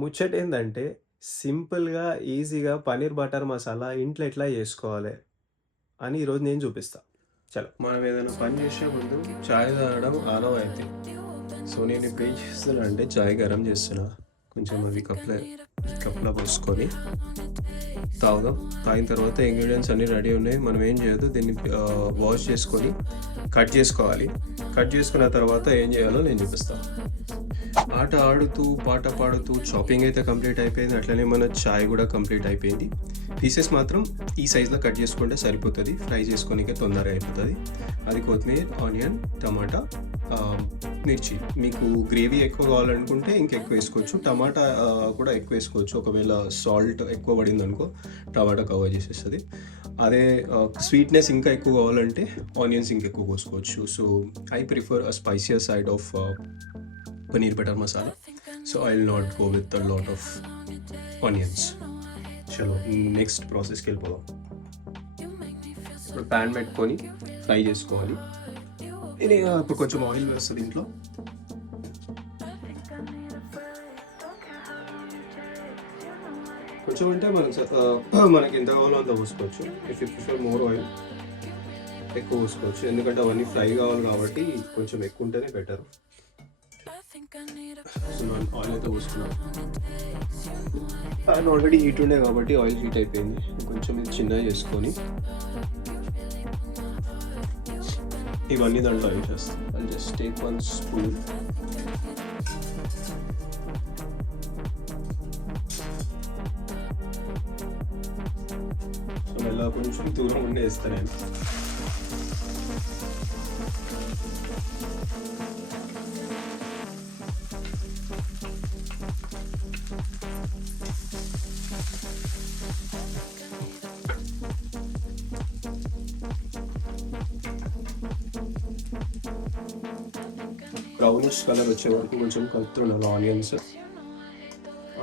ముచ్చటేందంటే, సింపుల్‌గా, ఈజీగా పన్నీర్ బటర్ మసాలా ఇంట్లో ఎట్లా జేసుకోవాలి అని ఈరోజు నేను జూపిస్తా. చలో. మనం ఏదైనా పని చేసే ముందు చాయ్ తాగడం ఆనవాయితీ. సో, నేనిప్పుడు ఏం చేస్తున్నా అంటే చాయ్ గరం చేస్తున్నా. కొంచెం అది కప్‌లో పోసుకొని తాగుదాం. తాగిన తర్వాత ఇంగ్రీడియెంట్స్ అన్నీ రెడీ ఉన్నాయి. మనం ఏం చేయొద్దు, దీన్ని వాష్ చేసుకొని కట్ చేసుకోవాలి. కట్ చేసుకున్న తర్వాత ఏం చేయాలో నేను చూపిస్తా. ఆట ఆడుతూ, పాట పాడుతూ చాపింగ్ అయితే కంప్లీట్ అయిపోయింది. అట్లనే మన చాయ్ గూడా కంప్లీట్ అయిపోయింది. పీసెస్ మాత్రం ఈ సైజ్‌లో కట్ చేసుకుంటే సరిపోతది. ఫ్రై చేసుకోనీకే తొందరగా అయిపోతది. అది కొత్తిమీర, ఆనియన్, టమాటా, మిర్చి. మీకు గ్రేవీ ఎక్కువ కావాలనుకుంటే ఇంకెక్కువ వేసుకోవచ్చు. టమాటా కూడా ఎక్కువ వేసుకోవచ్చు. ఒకవేళ సాల్ట్ ఎక్కువ పడిందనుకో టమాటా కవర్ చేసేస్తది. అదే స్వీట్‌నెస్ ఇంకా ఎక్కువ కావాలంటే ఆనియన్స్ ఇంకెక్కువ కోసుకోవచ్చు. So, I prefer a spicier side of paneer butter masala. So, I will not go with a lot of onions. చలో నెక్స్ట్ ప్రాసెస్‌కి వెళ్ళిపోదాం. ఇప్పుడు ప్యాన్ పెట్టుకొని ఫ్రై చేసుకోవాలి. ఇది ఇప్పుడు కొంచెం ఆయిల్ వేస్తా దీంట్లో. కొంచెం అంటే మనకి ఎంత కావాలో అంత పోసుకోవచ్చు. If you prefer more oil ఎక్కువ పోసుకోవచ్చు. ఎందుకంటే అవన్నీ ఫ్రై కావాలి కాబట్టి కొంచెం ఎక్కువ ఉంటేనే బెటర్. సో, నేను ఆయిల్ అయితే పోసుకున్నాను. ప్యాన్ ఆల్రెడీ హీట్ ఉండే కాబట్టి ఆయిల్ హీట్ అయిపోయింది. కొంచెం ఇది చిన్నగా చేసుకొని ఇవన్నీ దాంట్లో వేసేస్తాను. I'll just take 1 spoon. So, మెల్లగా కొంచెం దూరం ఉండి వేస్తాను నేను. బ్రౌనిష్ కలర్ వచ్చే వరకు కొంచెం కలుపుతుండాలి ఆనియన్స్.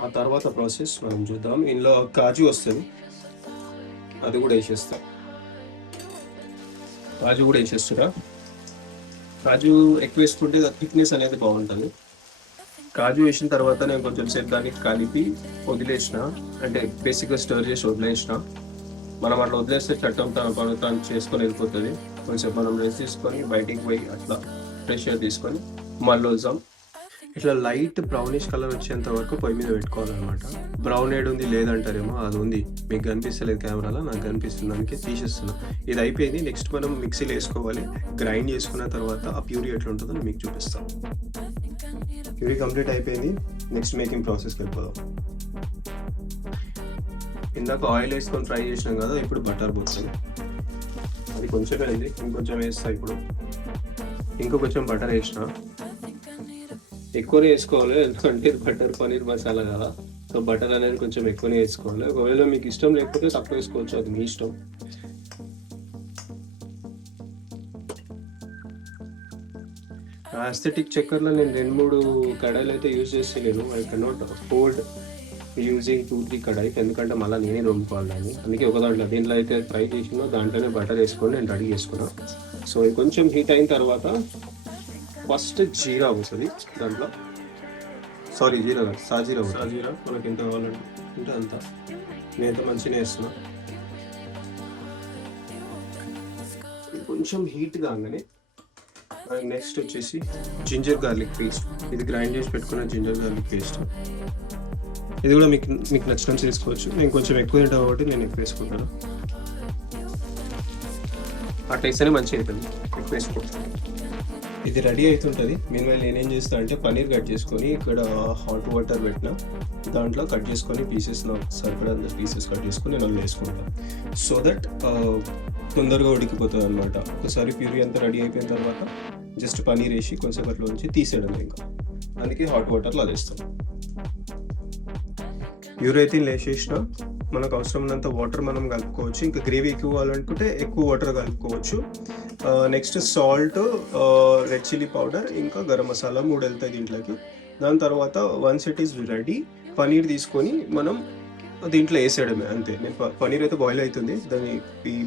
ఆ తర్వాత ప్రాసెస్ మనం చూద్దాం. ఇందులో కాజు వస్తుంది, అది కూడా వేసేస్తా. కాజు కూడా వేసేస్తున్నా. కాజు ఎక్కువ వేసుకుంటే థిక్నెస్ అనేది బాగుంటుంది. కాజు వేసిన తర్వాత నేను కొంచెం సేపు దాన్ని కలిపి వదిలేసిన, అంటే బేసిక్గా స్టర్ చేసి వదిలేసిన. మనం అట్లా వదిలేస్తే చట్టం తను చేసుకొని వెళ్ళిపోతుంది. కొంచెం మనం రెస్ట్ తీసుకొని బయటికి పోయి అట్లా ఫ్రెష్ ఎయిర్ తీసుకొని మళ్ళీ వద్దాం. ఇట్లా లైట్ బ్రౌనిష్ కలర్ వచ్చేంత వరకు పొయ్యి మీద పెట్టుకోవాలన్నమాట. బ్రౌన్ ఏడ్ ఉంది లేదంటారేమో, అది ఉంది. మీకు కనిపిస్తలేదు కెమెరాలో, నాకు కనిపిస్తుంది, అందుకే తీసేస్తున్నా. ఇది అయిపోయింది. నెక్స్ట్ మనం మిక్సీలో వేసుకోవాలి. గ్రైండ్ చేసుకున్న తర్వాత ఆ ప్యూరీ ఎట్లా ఉంటుందో నేను మీకు చూపిస్తాను. ప్యూరీ కంప్లీట్ అయిపోయింది. నెక్స్ట్ మేకింగ్ ప్రాసెస్కి వెళ్ళిపోదాం. ఇందాక ఆయిల్ వేసుకొని ఫ్రై చేసినాం కదా, ఇప్పుడు బటర్ పోతుంది. అది కొంచెమే అయింది, ఇంకొంచెం వేస్తా. ఇప్పుడు ఇంకో కొంచెం బటర్ వేసిన. ఎక్కువనే వేసుకోవాలి, ఎందుకంటే బటర్ పనీర్ మసాలా కదా. సో, బటర్ అనేది కొంచెం ఎక్కువనే వేసుకోవాలి. ఒకవేళ మీకు ఇష్టం లేకపోతే తక్కువ వేసుకోవచ్చు, అది మీ ఇష్టం. ఆస్థెటిక్ చక్కర్లో నేను 2-3 కడాయిలు అయితే యూజ్ చేస్తలేను. I cannot afford using 2-3 kadai, ఎందుకంటే మళ్ళీ నేనే వండుకోవాలని. అందుకే ఒక దాంట్లో దీంట్లో అయితే ఫ్రై చేసినా దాంట్లోనే బటర్ వేసుకొని నేను రెడీ చేసుకున్నాను. సో, ఇది కొంచెం హీట్ అయిన తర్వాత ఫస్ట్ జీరా అవుతుంది దాంట్లో. సారీ, జీరా కాదు, సాజీరా. సాజీరా మనకి ఎంత కావాలంటే అంత. నేను ఎంత మంచిగా వేస్తున్నా. కొంచెం హీట్ కాగానే నెక్స్ట్ వచ్చేసి జింజర్ గార్లిక్ పేస్ట్. ఇది గ్రైండ్ చేసి పెట్టుకున్న జింజర్ గార్లిక్ పేస్ట్. ఇది కూడా మీకు నచ్చినంత తీసుకోవచ్చు. నేను కొంచెం ఎక్కువ తింటా కాబట్టి నేను ఎక్కువ వేసుకుంటాను. అట్లా వేస్తేనే మంచిగా అవుతుంది, ఎక్కువ వేసుకోవచ్చు. ఇది రెడీ అవుతుంటుంది. మీన్వైల్ నేనేం చేస్తాను అంటే పన్నీర్ కట్ చేసుకొని ఇక్కడ హాట్ వాటర్ పెట్టిన దాంట్లో కట్ చేసుకొని పీసెస్, నాకు సరిపడా పీసెస్ కట్ చేసుకొని నేను వేసుకుంటాను. సో దట్ తొందరగా ఉడికిపోతుంది అనమాట. ఒకసారి ప్యూరీ అంతా రెడీ అయిపోయిన తర్వాత జస్ట్ పన్నీర్ వేసి కొంచెం అట్లా ఉంచి తీసేయడం ఇంకా. అందుకే హాట్ వాటర్లో అది వేస్తాం. ప్యూరీ అయితే వేసేసిన. మనకు అవసరమైనంత వాటర్ మనం కలుపుకోవచ్చు. ఇంకా గ్రేవీ ఎక్కువ కావాలనుకుంటే ఎక్కువ వాటర్ కలుపుకోవచ్చు. Next salt, red chilli powder, ఇంకా గరం మసాలా 3 వెళ్తాయి దీంట్లోకి. దాని తర్వాత once it is ready, paneer తీసుకొని మనం దీంట్లో వేసేయడమే అంతే. నేను పన్నీర్ అయితే బాయిల్ అవుతుంది, దాన్ని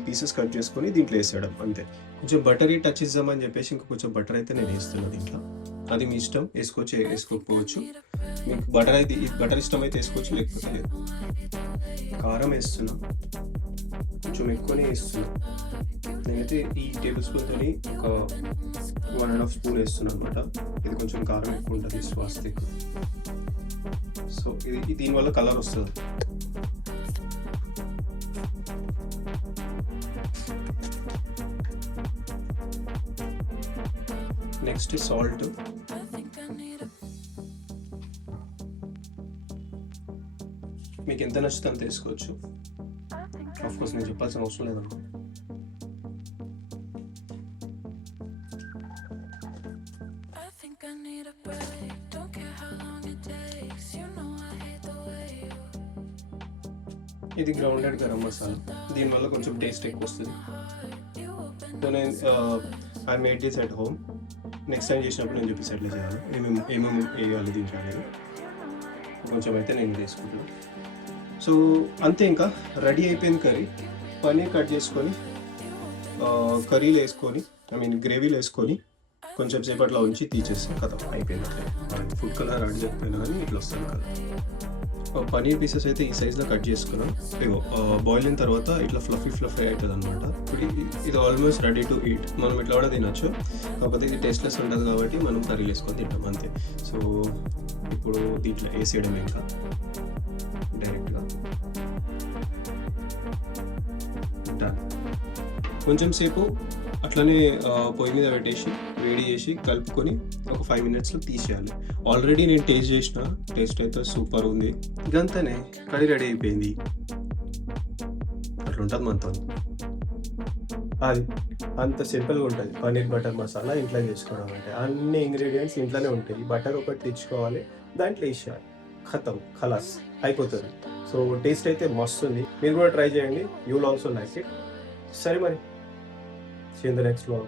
పీసెస్ కట్ చేసుకొని దీంట్లో వేసేయడం అంతే. కొంచెం బటరీ టచ్ ఇద్దామని చెప్పేసి ఇంకా కొంచెం బటర్ అయితే నేను వేస్తున్నాను దీంట్లో. అది మీ ఇష్టం, వేసుకోవచ్చు వేసుకోకపోవచ్చు. మీకు బటర్ ఇష్టమైతే వేసుకోవచ్చు, లేకపోతే లేదు. కారం వేస్తున్నా, కొంచెం ఎక్కువనే వేస్తున్నా. నేనైతే ఈ టేబుల్ స్పూన్తోని ఒక 1.5 స్పూన్ వేస్తున్నాను అనమాట. ఇది కొంచెం కారం ఎక్కువ ఉంటుంది, స్వాస్తిక్. సో ఇది దీనివల్ల కలర్ వస్తుంది. Next salt. మీకు ఎంత నచ్చితే అంత వేసుకోవచ్చు. ఆఫ్కోర్స్ నేను చెప్పాల్సిన అవసరం లేదనుకో. ఇది గ్రౌండెడ్ గరం మసాలా, దీనివల్ల కొంచెం టేస్ట్ ఎక్కువ వస్తుంది. సో నేను I made this at home. Next time చేసినప్పుడు నేను చెప్పేసి ఎట్లా చేయాలి, ఏమేమి వేయాలి దీంట్లో అనేది కొంచెం అయితే నేను వేసుకుంటాను. సో అంతే, ఇంకా రెడీ అయిపోయింది కర్రీ. పన్నీర్ కట్ చేసుకొని కర్రీలో వేసుకొని, గ్రేవీలో వేసుకొని కొంచెం సేపట్లో ఉంచి తీసేస్తే కథ అయిపోయింది. ఫుడ్ కలర్ యాడ్ చేయకపోయినా కానీ ఇట్లా వస్తుంది కదా. పనీర్ పీసెస్ అయితే ఈ సైజ్లో కట్ చేసుకున్నాం. బాయిల్ అయిన తర్వాత ఇట్లా ఫ్లఫీ అవుతుంది అనమాట. ఇప్పుడు ఇది ఆల్మోస్ట్ రెడీ టు ఈట్. మనం ఇట్లా కూడా తినచ్చు, కాకపోతే ఇది టేస్ట్లెస్ ఉంటుంది కాబట్టి మనం కర్రీలు వేసుకొని తింటాం అంతే. సో ఇప్పుడు దీంట్లో వేసేయడం ఇంకా డైరెక్ట్గా డన్. కొంచెం సేపు అట్లనే పొయ్యి మీద పెట్టేసి వేడి చేసి కలుపుకొని ఒక 5 minutesలో తీసేయాలి. ఆల్రెడీ నేను టేస్ట్ చేసిన, టేస్ట్ అయితే సూపర్ ఉంది. ఇదంతానే కర్రీ రెడీ అయిపోయింది. అట్లా ఉంటుంది మనతో. అది అంత సింపుల్గా ఉంటుంది పన్నీర్ బటర్ మసాలా ఇంట్లో చేసుకోవడం అంటే. అన్ని ఇంగ్రీడియంట్స్ ఇంట్లోనే ఉంటాయి. బటర్ ఒకటి తెచ్చుకోవాలి, దాంట్లో వేసేయాలి, ఖతం, ఖలాస్ అయిపోతుంది. సో టేస్ట్ అయితే మస్తు ఉంది. మీరు కూడా ట్రై చేయండి, you will also like it. సరే మరి, see you in the next vlog.